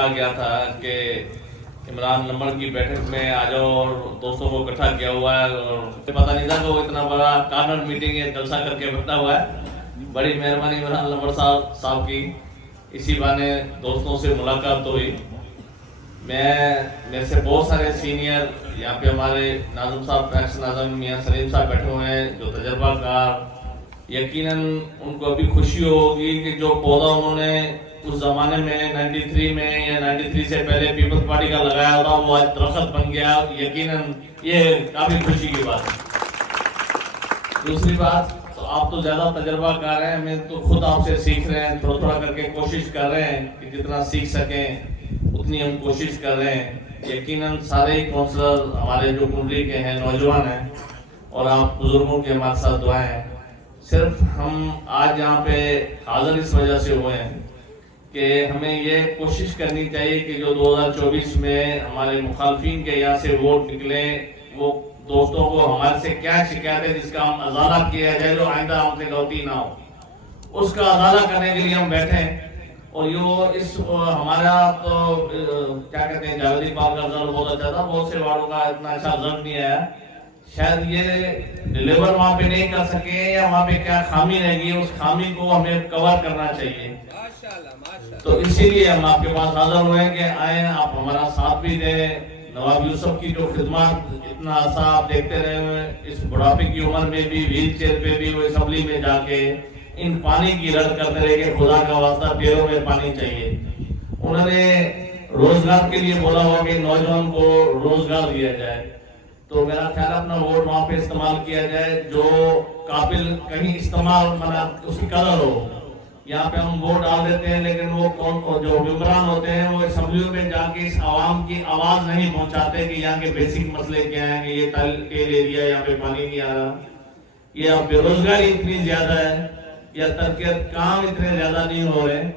کہا گیا تھا کہ عمران نمبر کی بیٹھک میں آ جاؤ اور دوستوں کو اکٹھا کیا ہوا ہے، اور پتہ نہیں تھا کہ وہ اتنا بڑا کارنر میٹنگ ہے، جلسہ کر کے بیٹھا ہوا ہے. بڑی مہربانی عمران نمبر صاحب کی، اسی بہانے دوستوں سے ملاقات ہوئی. میرے سے بہت سارے سینئر یہاں پہ ہمارے ناظم صاحب، ایکس ناظم میاں سلیم صاحب بیٹھے ہوئے ہیں جو تجربہ کار. یقیناً ان کو ابھی خوشی ہوگی کہ جو پودا انہوں نے اس زمانے میں 93 میں یا 93 سے پہلے پیپلز پارٹی کا لگایا تھا وہ آج درخت بن گیا. یقیناً یہ کافی خوشی کی بات ہے. دوسری بات، تو آپ تو زیادہ تجربہ کار ہیں، ہمیں تو خود آپ سے سیکھ رہے ہیں، تھوڑا تھوڑا کر کے کوشش کر رہے ہیں کہ جتنا سیکھ سکیں اتنی ہم کوشش کر رہے ہیں. یقیناً سارے ہی کونسلر ہمارے جو کنڈلی کے ہیں نوجوان ہیں، اور آپ بزرگوں کے ہمارے ساتھ دعائیں ہیں. صرف ہم آج یہاں پہ حاضر اس وجہ سے ہوئے ہیں کہ ہمیں یہ کوشش کرنی چاہیے کہ جو 2024 میں ہمارے مخالفین کے یہاں سے ووٹ نکلیں، وہ دوستوں کو ہمارے سے کیا شکایت ہے جس کا ہم ازالہ کیا جائے، جو آئندہ ہم سے غلطی نہ ہو، اس کا ازالہ کرنے کے لیے ہم بیٹھے ہیں. اور یہ اس ہمارا تو کیا کہتے ہیں، جاوید اقبال کا رزلٹ بہت اچھا تھا، بہت سے وارڈوں کا اتنا اچھا رزلٹ نہیں آیا. شاید یہ ڈیلیور وہاں پہ نہیں کر سکے، یا وہاں پہ کیا خامی رہ گئی، اس خامی کو ہمیں کور کرنا چاہیے. تو اسی لیے ہم آپ کے پاس حاضر ہوئے ہیں کہ آئیں، آپ ہمارا ساتھ بھی دیں. نواب یوسف کی جو خدمات اتنا عرصہ آپ دیکھتے رہے ہوئے، اس بڑھاپے کی عمر میں بھی ویل چیئر پہ بھی وہ اسمبلی میں جا کے ان پانی کی رد کرتے رہے کہ خدا کا واسطہ پیروں میں پانی چاہیے. انہوں نے روزگار کے لیے بولا ہوا کہ نوجوان کو روزگار دیا جائے. تو میرا خیال اپنا ووٹ وہاں پہ استعمال کیا جائے جو قابل کہیں استعمال اس کی قدر ہو. یہاں پہ ہم ووٹ ڈال دیتے ہیں لیکن وہ جو ممبران ہوتے ہیں وہ اسمبلیوں میں جا کے اس عوام کی آواز نہیں پہنچاتے کہ یہاں کے بیسک مسئلے کیا ہیں، کہ یہ ٹیل ایریا یہاں پہ پانی نہیں آ رہا، یا بے روزگاری اتنی زیادہ ہے، یا ترقیات کام اتنے زیادہ نہیں ہو رہے.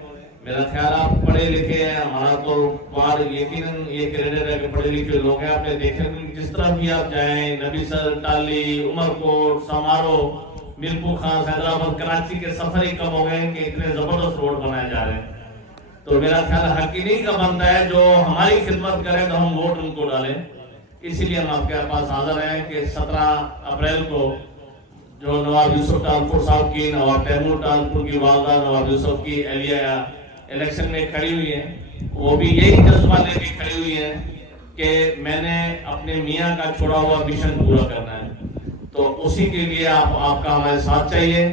میرا خیال آپ پڑھے لکھے ہیں، ہمارا تو بار یقیناً یہ کریڈٹ ہے کہ پڑھے لکھے لوگ ہیں. آپ نے دیکھا جس طرح بھی آپ جائیں، نبی سر، ٹالی، عمر کوٹ، سمارو، میرپور خان، حیدرآباد، کراچی کے سفر ہی کم ہو گئے کہ اتنے زبردست روڈ بنائے جا رہے ہیں. تو میرا خیال حقیقی کا بنتا ہے جو ہماری خدمت کریں تو ہم ووٹ ان کو ڈالیں. اسی لیے ہم آپ کے پاس حاضر ہیں کہ 17 اپریل کو جو نواب یوسف ٹالپور صاحب کی، نواب تیمور ٹالپور کی والدہ نواب یوسف کی اہلیہ الیکشن میں کھڑی ہوئی ہیں، وہ بھی یہی جذبہ لے کے کھڑی ہوئی ہیں کہ میں نے اپنے میاں کا چھوڑا ہوا مشن پورا کرنا ہے. تو اسی کے لیے آپ کا ہمارے ساتھ چاہیے.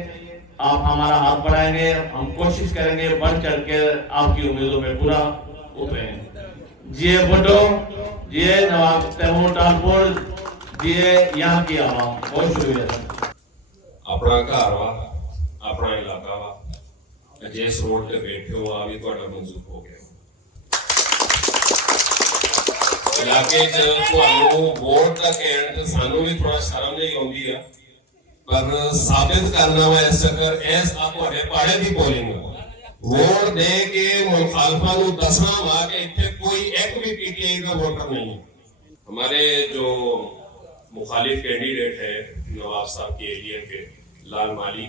آپ ہمارا ہاتھ بڑھائیں گے، ہم کوشش کریں گے بڑھ چڑھ کے آپ کی امیدوں پہ پورا اتریں. جیے بھٹو، جیے نواب تیمور ٹالپور، جیے یہاں کی عوام. بہت شکریہ. اپنا گھر وا، اپنا علاقہ وا، جس روڈ تے بیٹھے ہو آ بھی تہاڈا منظور ہو گیا. علاقے چ تہانوں ووٹ دا کہن تے سانوں بھی تھوڑا شرم نہیں آندی ہے، پر ثابت کرنا وا اس چکر ایس تہاڈے پاڑے دی پولنگ ووٹ دے کے مخالفاں نوں دسنا وا کہ اتنے کوئی ایک بھی پی ٹی آئی کا ووٹر نہیں. ہمارے جو مخالف کینڈیڈیٹ ہے نواب صاحب کے ایریا کے لال مالی،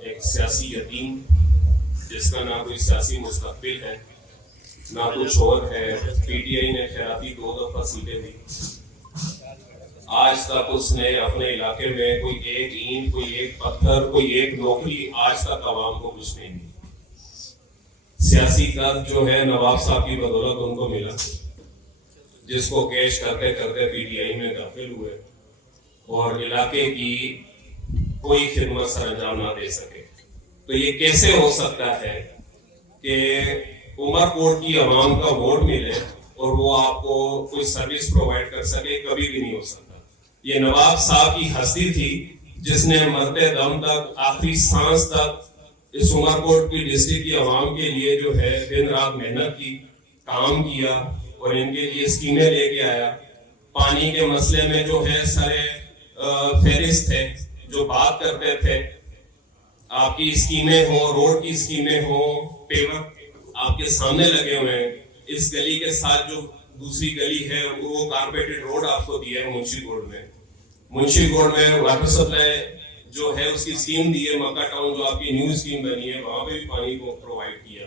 ایک سیاسی یتیم جس کا نہ کوئی سیاسی مستقبل ہے نہ کچھ اور ہے. پی ٹی آئی نے خیراتی 2 دفعہ سیٹیں دی. آج تک اس نے اپنے علاقے میں کوئی ایک اینٹ، کوئی ایک پتھر، کوئی ایک نوکری آج تک عوام کو کچھ نہیں دی. سیاسی قرض جو ہے نواب صاحب کی بدولت ان کو ملا، جس کو کیش کرتے کرتے پی ٹی آئی میں داخل ہوئے اور علاقے کی کوئی خدمت سر انجام نہ دے سکے. تو یہ کیسے ہو سکتا ہے کہ عمر کوٹ کی عوام کا ووٹ ملے اور وہ آپ کو کوئی سروس پرووائڈ کر سکے؟ کبھی بھی نہیں ہو سکتا. یہ نواب صاحب کی ہستی تھی جس نے مرتے دم تک، آخری سانس تک اس عمر کوٹ کی ڈسٹرکٹ کی عوام کے لیے جو ہے دن رات محنت کی، کام کیا اور ان کے لیے اسکیمیں لے کے آیا. پانی کے مسئلے میں جو ہے سارے فہرست تھے جو بات کرتے تھے. آپ کی اسکیمیں ہوں، روڈ کی اسکیمیں ہوں، پیور آپ کے سامنے لگے ہوئے ہیں. اس گلی کے ساتھ جو دوسری گلی ہے وہ کارپیٹڈ روڈ آپ کو دیا ہے منشی گوڑ میں. منشی گوڑ میں واٹر سپلائی جو ہے اس کی اسکیم دی ہے. مکہ ٹاؤن جو آپ کی نیو اسکیم بنی ہے وہاں پہ بھی پانی کو پرووائڈ کیا.